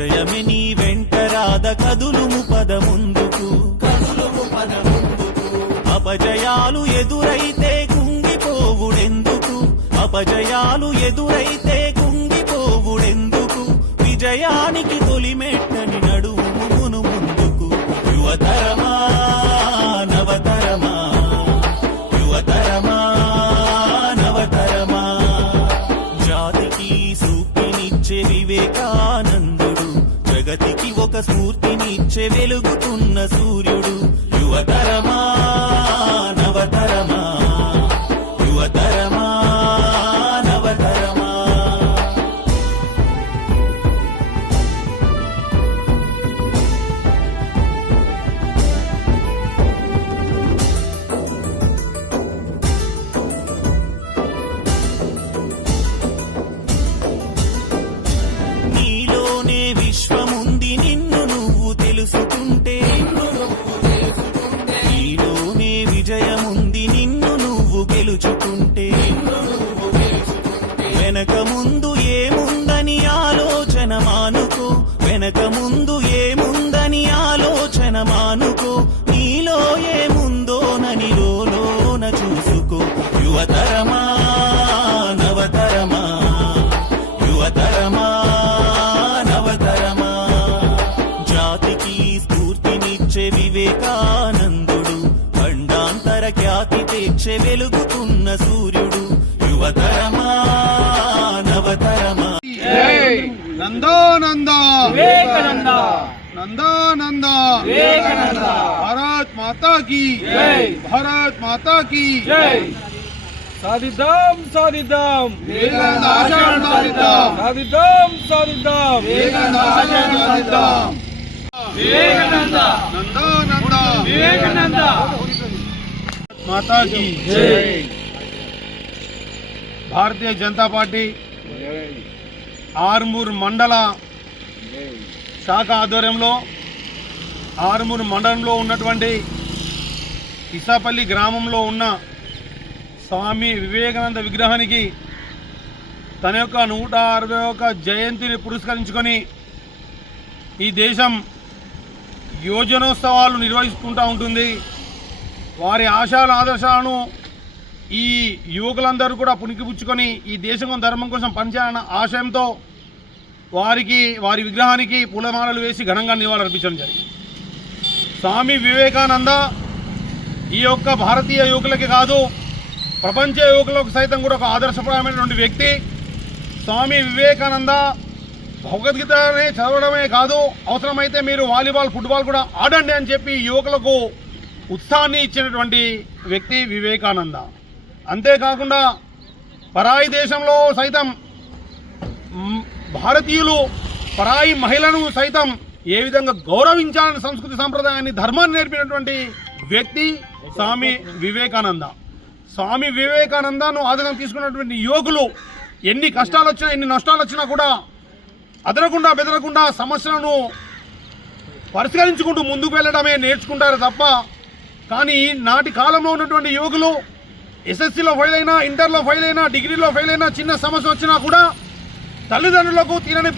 విజయమే నీ వెంట రాద కదులుము పద ముందుకు కదులుము పద ముందుకు అపజయాలు ఎదురైతే కుంగిపోవుడెందుకు? అపజయాలు ఎదురైతే కుంగిపోవుడెందుకు? విజయానికి తొలిమెట్టని వెలుగుతున్న సూర్య తెచ్చే వెలుగుతున్న సూర్యుడు. యువతరమా నవతరమా? నందో నంద వివేకానంద. నందో నంద వివేకానంద. భారత్ మాతా జై. భారత్ మాతా జై. సాధిద్దాం సాధిద్దాం. వివేకానంద సాధిద్దాం. సాధిద్దాం సాధిద్దాం. వివేకానంద ఆశయాలను సాధిద్దాం. వివేకానంద. నందో నంద వివేకానంద. మాతాజీ భారతీయ జనతా పార్టీ ఆర్మూర్ మండల శాఖ ఆధ్వర్యంలో ఆర్మూర్ మండలంలో ఉన్నటువంటి ఇసాపల్లి గ్రామంలో ఉన్న స్వామి వివేకానంద విగ్రహానికి తన యొక్క నూట అరవై ఒక జయంతిని పురస్కరించుకొని ఈ దేశం యోజనోత్సవాలు నిర్వహిస్తుంటూ ఉంటుంది. వారి ఆశయాల ఆదర్శాలను ఈ యువకులందరూ కూడా పుణికిపుచ్చుకొని ఈ దేశం ధర్మం కోసం పనిచేయాలన్న ఆశయంతో వారికి వారి విగ్రహానికి పూలమాలలు వేసి ఘనంగా నివాళులర్పించడం జరిగింది. స్వామి వివేకానంద ఈ యొక్క భారతీయ యువకులకి కాదు ప్రపంచ యువకులకు సైతం కూడా ఒక ఆదర్శప్రాయమైనటువంటి వ్యక్తి. స్వామి వివేకానంద భగవద్గీతనే చదవడమే కాదు అవసరమైతే మీరు వాలీబాల్ ఫుట్బాల్ కూడా ఆడండి అని చెప్పి యువకులకు ఉత్సాహాన్ని ఇచ్చినటువంటి వ్యక్తి వివేకానంద. అంతేకాకుండా పరాయి దేశంలో సైతం భారతీయులు పరాయి మహిళను సైతం ఏ విధంగా గౌరవించాలని సంస్కృతి సాంప్రదాయాన్ని ధర్మాన్ని నేర్పినటువంటి వ్యక్తి స్వామి వివేకానంద. స్వామి వివేకానందను ఆదరణ తీసుకున్నటువంటి యువకులు ఎన్ని కష్టాలు వచ్చినా ఎన్ని నష్టాలు వచ్చినా కూడా అదనకుండా బెదరకుండా సమస్యలను పరిష్కరించుకుంటూ ముందుకు వెళ్ళడమే నేర్చుకుంటారు తప్ప కానీ నాటి కాలంలో ఉన్నటువంటి యువకులు ఎస్ఎస్సిలో ఫెయిల్ అయినా ఇంటర్లో ఫెయిల్ అయినా డిగ్రీలో ఫెయిల్ అయినా చిన్న సమస్య వచ్చినా కూడా తల్లిదండ్రులకు తీరని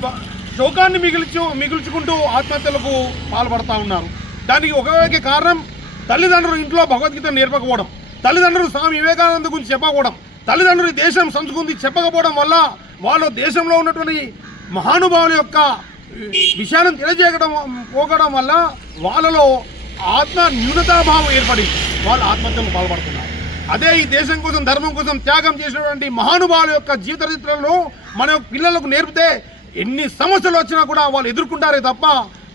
శోకాన్ని మిగిల్చు మిగుల్చుకుంటూ ఆత్మహత్యలకు పాల్పడతా ఉన్నారు. దానికి ఒకవేళకి కారణం తల్లిదండ్రులు ఇంట్లో భగవద్గీత నేర్పకపోవడం తల్లిదండ్రులు స్వామి వివేకానంద గురించి చెప్పకపోవడం తల్లిదండ్రులు దేశం సంస్కృతి చెప్పకపోవడం వల్ల వాళ్ళు దేశంలో ఉన్నటువంటి మహానుభావుల యొక్క విషయాన్ని తెలియజేయడం పోగడం వల్ల వాళ్ళలో ఆత్మ న్యూనతాభావం ఏర్పడింది వాళ్ళు ఆత్మహత్యలకు పాల్పడుతున్నారు. అదే ఈ దేశం కోసం ధర్మం కోసం త్యాగం చేసినటువంటి మహానుభావుల యొక్క జీవిత చరిత్రలను మన పిల్లలకు నేర్పితే ఎన్ని సమస్యలు వచ్చినా కూడా వాళ్ళు ఎదుర్కొంటారే తప్ప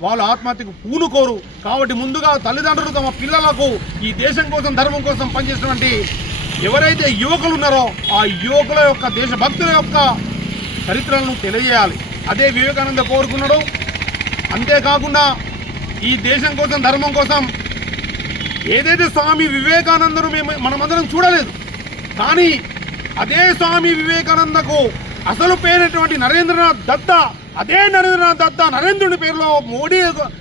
వాళ్ళు ఆత్మహత్యకు పూనుకోరు. కాబట్టి ముందుగా తల్లిదండ్రులు తమ పిల్లలకు ఈ దేశం కోసం ధర్మం కోసం పనిచేసినటువంటి ఎవరైతే యువకులు ఉన్నారో ఆ యువకుల యొక్క దేశభక్తుల యొక్క చరిత్రలను తెలియజేయాలి. అదే వివేకానంద కోరుకున్నాడు. అంతేకాకుండా ఈ దేశం కోసం ధర్మం కోసం ఏదైతే స్వామి వివేకానందను మేము మనమందరం చూడలేదు కానీ అదే స్వామి వివేకానందకు అసలు పేరైనటువంటి నరేంద్రనాథ్ దత్త అదే నరేంద్రనాథ్ దత్త నరేంద్రుడి పేరులో మోడీ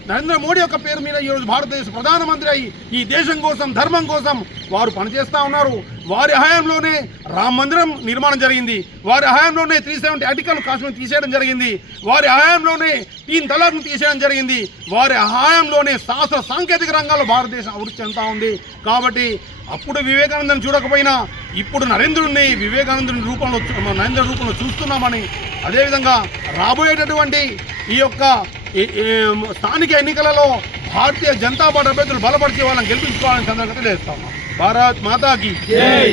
నరేంద్ర మోడీ యొక్క పేరు మీద ఈరోజు భారతదేశ ప్రధానమంత్రి అయి ఈ దేశం కోసం ధర్మం కోసం వారు పనిచేస్తూ ఉన్నారు. వారి హయాంలోనే రామ మందిరం నిర్మాణం జరిగింది. వారి హయాంలోనే త్రీ సెవెంటీ ఆర్టికల్ కాశ్మీర్ తీసేయడం జరిగింది. వారి హయాంలోనే తీన్ తలాక్ను తీసేయడం జరిగింది. వారి హయాంలోనే శాస్త్ర సాంకేతిక రంగాల్లో భారతదేశం అభివృద్ధి చెందుతా ఉంది. కాబట్టి అప్పుడు వివేకానందని చూడకపోయినా ఇప్పుడు నరేంద్రుడిని వివేకానందుని రూపంలో నరేంద్ర రూపంలో చూస్తున్నామని అదేవిధంగా రాబోయేటటువంటి ఈ యొక్క స్థానిక ఎన్నికలలో భారతీయ జనతా పార్టీ అభ్యర్థులు బలపరిచే వాళ్ళని గెలిపించుకోవాలని సందర్భంగా తెలియజేస్తాం భారత్ మాతాకి జై!